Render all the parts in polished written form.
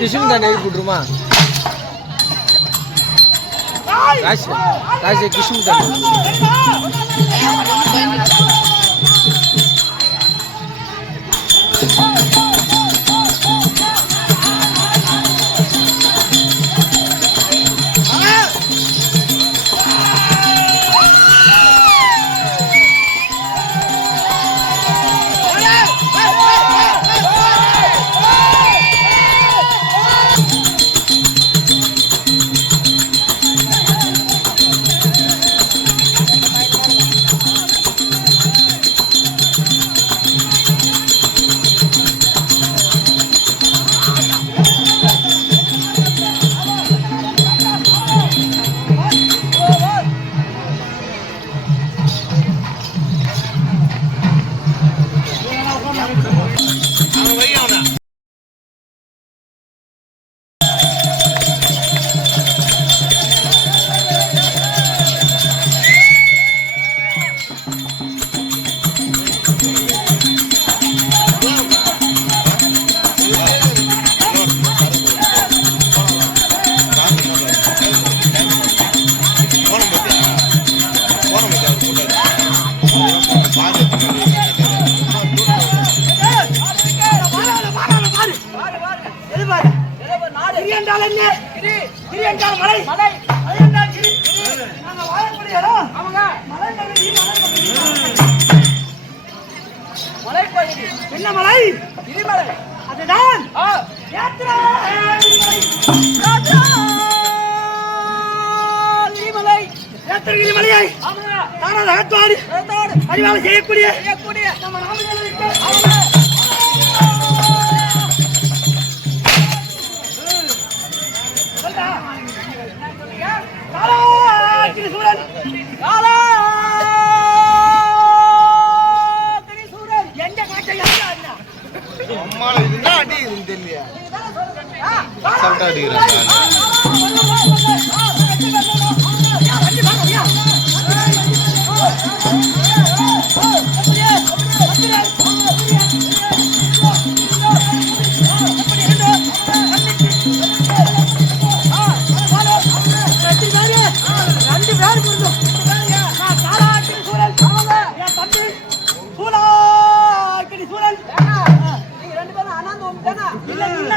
கிஷும் தான் நெய் போட்டுருமா காசு கிஷும் தான் என்ன மலை? கிரிமலை. அதுதான் யாத்ரா கிரிமலை. யாத்ரா கிரிமலையை தாராள அகத்தாடு அறிவாளை செய்யக்கூடிய நம்ம நாமங்களுக்கு சூழல் அம்மால இதுனா அடி இது தெரியலையா சவுண்ட் அடிக்குறாங்க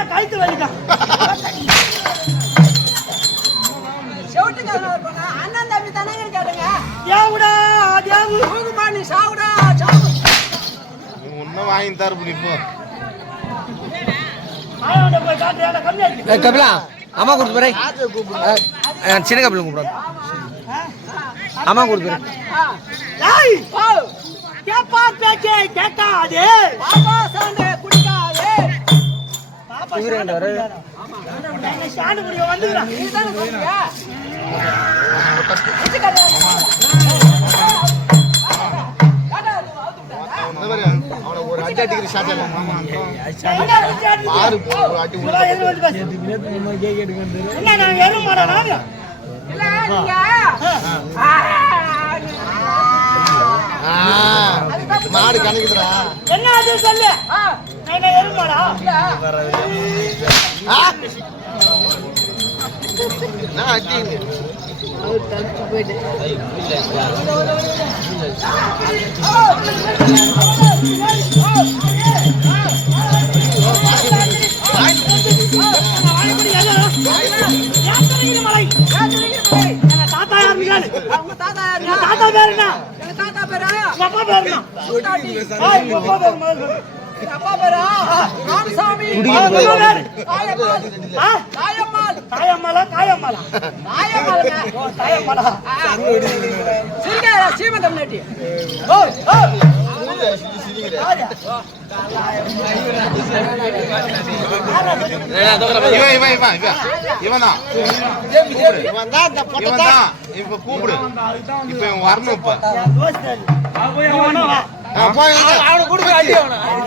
கழுத்து வலிதான் அண்ணன் தம்பி தானே கேளுங்க தேவுடா தேவு நீ சாவுடா சாவு ஒன்னும் வாங்கி தரப்பு இப்போ கபிலா அம்மா கொடுத்து போறேன் சின்ன கபில கூப்பிடாது அம்மா கொடுத்து கேட்காதே பாப்பா சாண்டே குடிக்காதே ஒரு அடி அடிக்கிற சாத்தியம் மாடு கணக்குதுடா என்ன அது சொல்லு எருமாடா போயிட்டு தாத்தா யார் தாத்தா பேரு என்ன தாத்தா பேரு அப்பா பேரு எங்க அப்பா பேரா ராமசாமி. தாயம்மாள். தாயம்மாளா காயம்மாளா? தாயம்மாளுங்க. ஓ தாயம்மாளா. சிரிங்க சீமந்தம் நட்டி. ஓ ஓ இவன் தான் இப்ப கூப்பிடு. இப்ப இவன் வரணும். இப்ப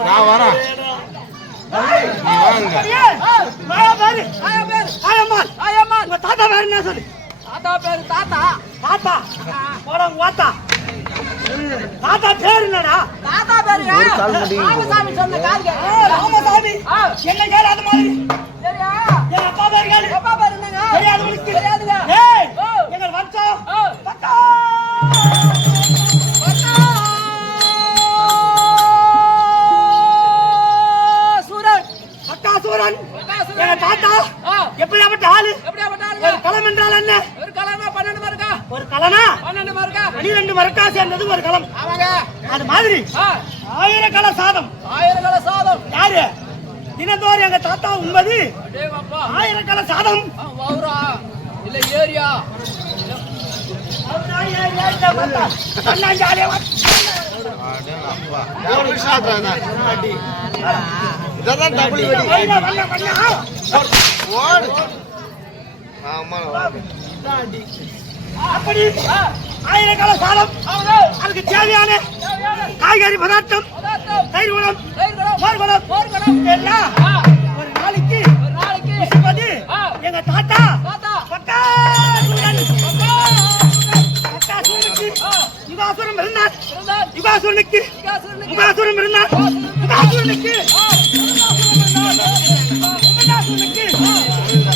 நான் வரேன். தாத்தா பேரு என்ன சொல்லு? தாத்தா பேரு தாத்தா. தாத்தா ஓத்தா. தாத்தா பேரு என்னடா? தாத்தா பேரு ராமசாமி சொன்ன கால்க. ராமசாமி என்ன கேளு அது மாதிரி. சரியா? என் அப்பா பேரு கேளு. அப்பா பேரு என்னங்க? தெரியாது உங்களுக்கு. தெரியாதுங்க. ஏய் எங்க வம்சம் பக்கா சூரன். எங்க தாத்தா எப்படியாப்பட்ட ஆளு? ஒரு களம் என்றால் என்ன? ஒரு களமா 12 மரக்கா. ஒரு களனா 12 மரக்கா. 12 மரக்கா சேர்ந்தது ஒரு களம். ஆமாங்க. அது மாதிரி 1000 கள சாதம். 1000 கள சாதம். யாரு? தினந்தோறும் எங்க தாத்தா உண்பது 1000 கள சாதம். வௌரா இல்ல ஏரியா. அவரா ஏரியா தாத்தா. அண்ணாஞ்சாலே வா. அப்பா ஒரு ஷாட் அடி. இதெல்லாம் டபுள் வெடி. ஓடு. ஆமா அடி. அப்படி 1000 கால சாதம். அதுக்கு தேவையான காய்கறி பதார்த்தம், தயிர் குழம்பு, மோர் குழம்பு எல்லாம் ஒரு நாளைக்கு விசுவது எங்க தாத்தா பக்கா யுகாசுரம் இருந்தார். யுகாசுரனுக்கு யுகாசுரம் இருந்தார். யுகாசுரனுக்கு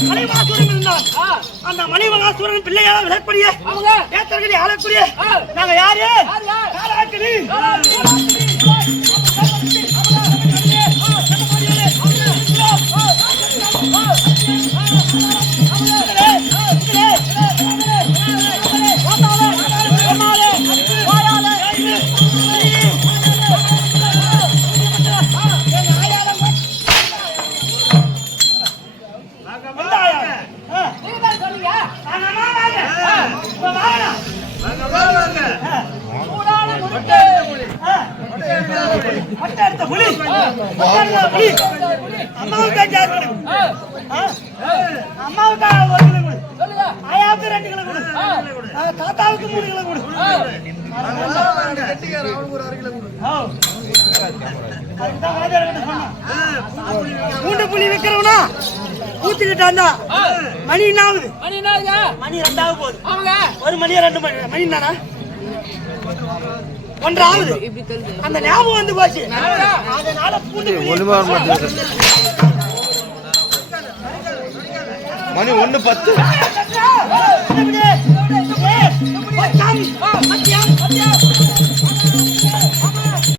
மணிமகாசூரன் இருந்தார். அந்த மணிமகாசூரன் பிள்ளையாக விளக்கூடிய ஏத்தர்களை ஆளக்கூடிய நாங்க யாரு? காலாக்கினி. தாத்தாவுக்கு 3 கிலோ கொடு. மூண்டு புளி வைக்கிறவனா ஊத்திக்கிட்டாண்டா மணி என்ன ஆகுது? மணி 2 ஆக போகுது. ஒரு மணி 2 மணி மணி என்னன்னா 1 ஆகுது. அந்த ஞாபகம் வந்து போச்சு. அதனால பூண்டு மணி 1:10. மத்தியம்